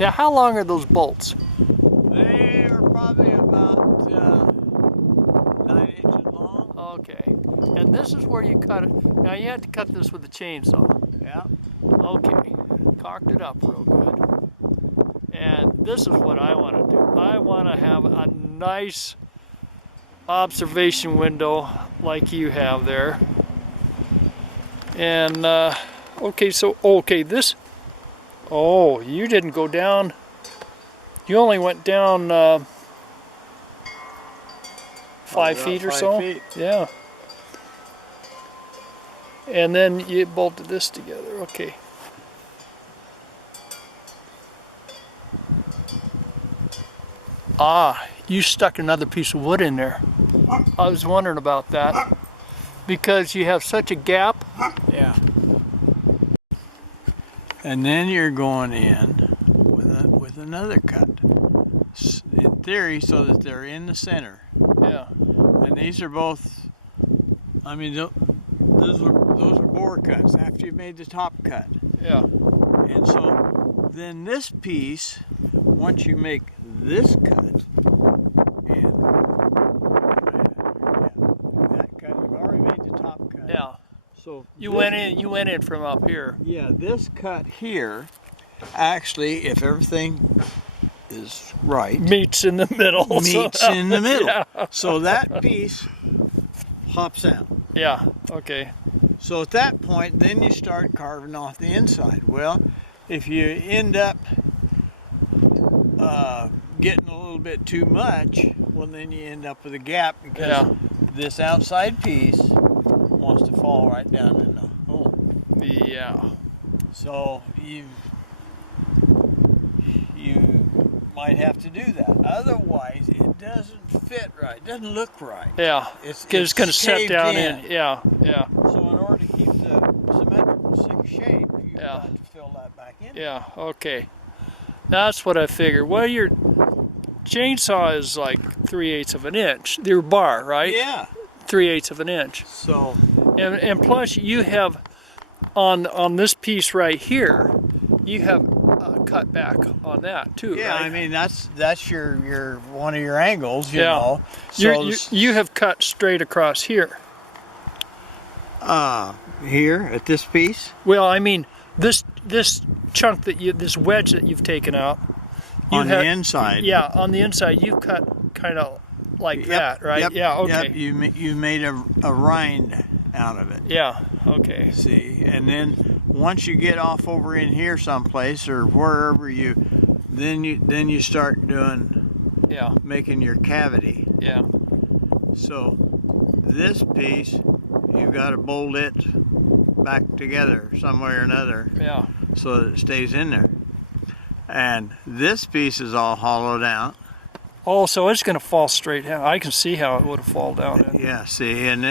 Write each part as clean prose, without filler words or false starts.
Yeah, how long are those bolts? They are probably about 9 inches long. Okay. And this is where you cut it. Now you had to cut this with a chainsaw. Yeah. Okay. Cocked it up real good. And this is what I want to do. I want to have a nice observation window like you have there. And okay, so this. Oh, you didn't go down. You only went down 5 feet or 5 so. feet. Yeah. And then you bolted this together. Okay. Ah, you stuck another piece of wood in there. I was wondering about that because you have such a gap. Yeah. And then you're going in with another cut, in theory, so that they're in the center. Yeah. And these are both. I mean, those are bore cuts after you've made the top cut. Yeah. And so then this piece, once you make this cut, and that cut, you've already made the top cut. Yeah. So You went in from up here. Yeah, this cut here, actually, if everything is right, Meets in the middle. meets in the middle. Yeah. So that piece pops out. Yeah. Okay. So at that point, then you start carving off the inside. Well, if you end up getting a little bit too much, well, then you end up with a gap because this outside piece wants to fall right down in the hole. Yeah. So you might have to do that. Otherwise, it doesn't fit right. It doesn't look right. Yeah. It's going to set caved down in. Yeah. Yeah. So in order to keep the symmetrical shape, you've Yeah. got to fill that back in. Yeah. Okay. That's what I figured. Well, your chainsaw is like 3/8 of an inch. Your bar, right? Yeah. 3/8 of an inch. So And plus you have on this piece right here, you have cut back on that too. yeah, right? I mean that's your one of your angles, you Yeah. know. So You have cut straight across here. here at this piece Well, I mean this chunk this wedge that you've taken out. on the inside. Yeah, on the inside you cut kind of like that, right? Yep, Yeah. Okay. Yep. You made a rind out of it. Yeah. Okay. See, and then once you get off over in here someplace or wherever then you start doing Yeah. making your cavity. Yeah. So this piece you've got to bolt it back together some way or another Yeah. so that it stays in there. And this piece is all hollowed out. Oh, so it's going to fall straight down. I can see how it would have fallen down. Yeah, see, and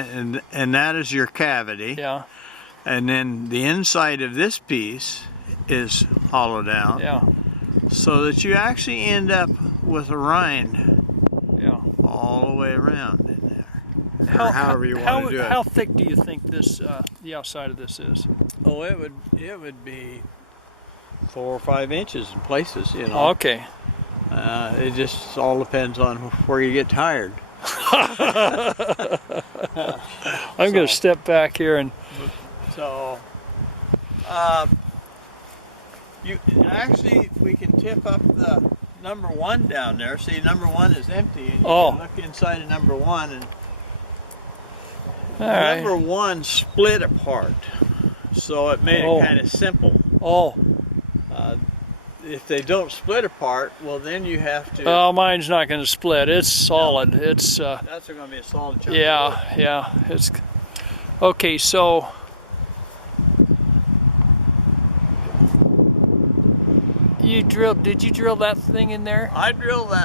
that is your cavity. Yeah. And then the inside of this piece is hollowed out. Yeah. So that you actually end up with a rind Yeah. all the way around in there. Or however you want to do it. How thick do you think this the outside of this is? Oh, it would be 4 or 5 inches in places, you know. Oh, okay. It just all depends on where you get tired. I'm going to step back here and. So, we can tip up the number 1 down there. See, number 1 is empty, and you can look inside of number 1, and number 1 split apart, so it made it kind of simple. Oh. If they don't split apart, well, then you have to. Oh, mine's not going to split. It's solid. No. It's. That's going to be a solid chunk. Yeah, yeah. It's. Okay, so. Did you drill that thing in there? I drilled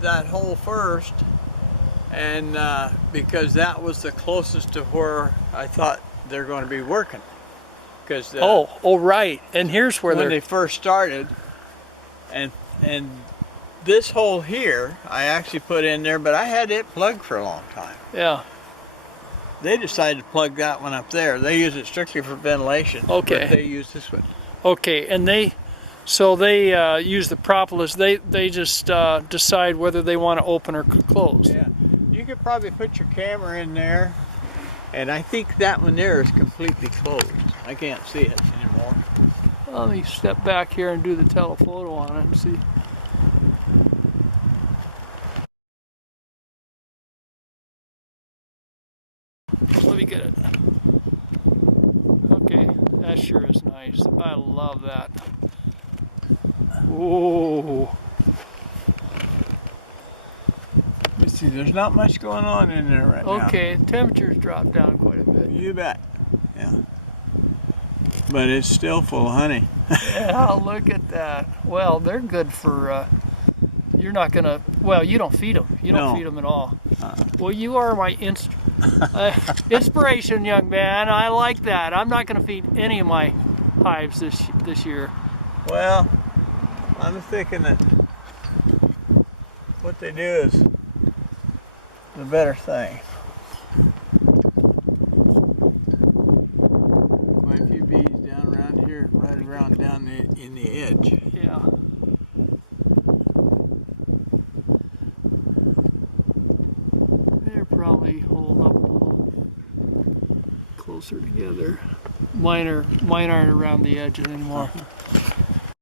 that hole first, and because that was the closest to where I thought they're going to be working. Because right. And here's where when they first started, and this hole here I actually put in there, but I had it plugged for a long time. Yeah. They decided to plug that one up there. They use it strictly for ventilation. Okay. But they use this one. Okay, and So they use the propolis. They just decide whether they want to open or close. Yeah. You could probably put your camera in there, and I think that one there is completely closed. I can't see it anymore. Let me step back here and do the telephoto on it and see. Let me get it. Okay, that sure is nice. I love that. Whoa. Let's see, there's not much going on in there right now. Okay, temperature's dropped down quite a bit. You bet. Yeah. But it's still full of honey. Yeah, look at that. Well, they're good for, you're not gonna, well, you don't feed them. You don't No. feed them at all. Well, you are my inspiration, young man. I like that. I'm not gonna feed any of my hives this year. Well, I'm thinking that what they do is the better thing. Quite a few bees down around here, right around down in the edge. Yeah. They're probably holed up a little closer together. Mine aren't around the edges anymore.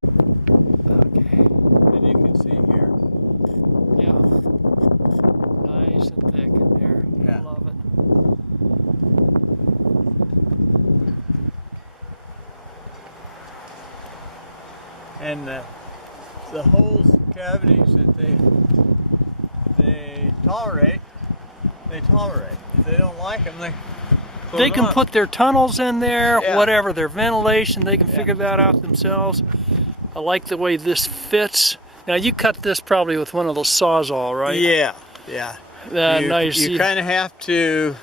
Okay. And you can see here. Yeah. Nice and thick in there. Yeah. Love it. And the holes, cavities that they tolerate, they tolerate. If they don't like them, they close They can them up. put their tunnels in there, Yeah. whatever, their ventilation, they can Yeah. figure that out themselves. I like the way this fits. Now you cut this probably with one of those Sawzall, right? Yeah, yeah. Nice. You kind of have to.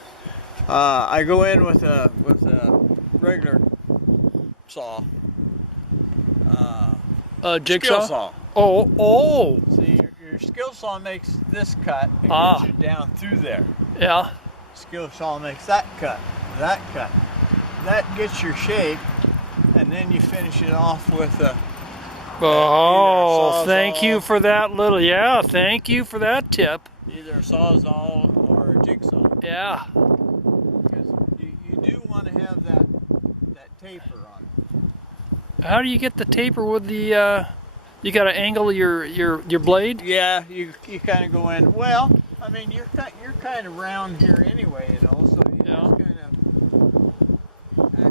I go in with a regular saw. Jigsaw? Skill saw. Oh, See, your skill saw makes this cut and Ah. gets you down through there. yeah. Skill saw makes that cut, that cut. That gets your shape, and then you finish it off with a. Oh, thank Sawzall. you for that little, yeah, thank you for that tip. Either a Sawzall or a jigsaw. Yeah. Because you do want to have that taper on it. How do you get the taper with the, you got to angle your blade? Yeah, you kind of go in. Well, I mean, you're kind of round here anyway, you know, so you Yeah.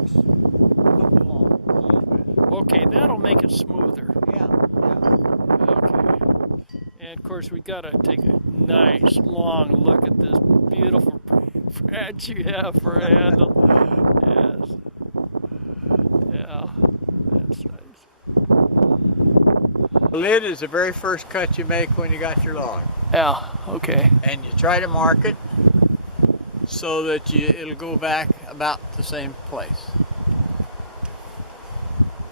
just kind of hook along a little bit. Okay, that'll make it smoother. Yeah, Okay. And of course we got to take a nice long look at this beautiful branch you have for a handle. Yes. Yeah, that's nice. The lid is the very first cut you make when you got your log, Yeah, okay. and you try to mark it so that it'll go back about the same place.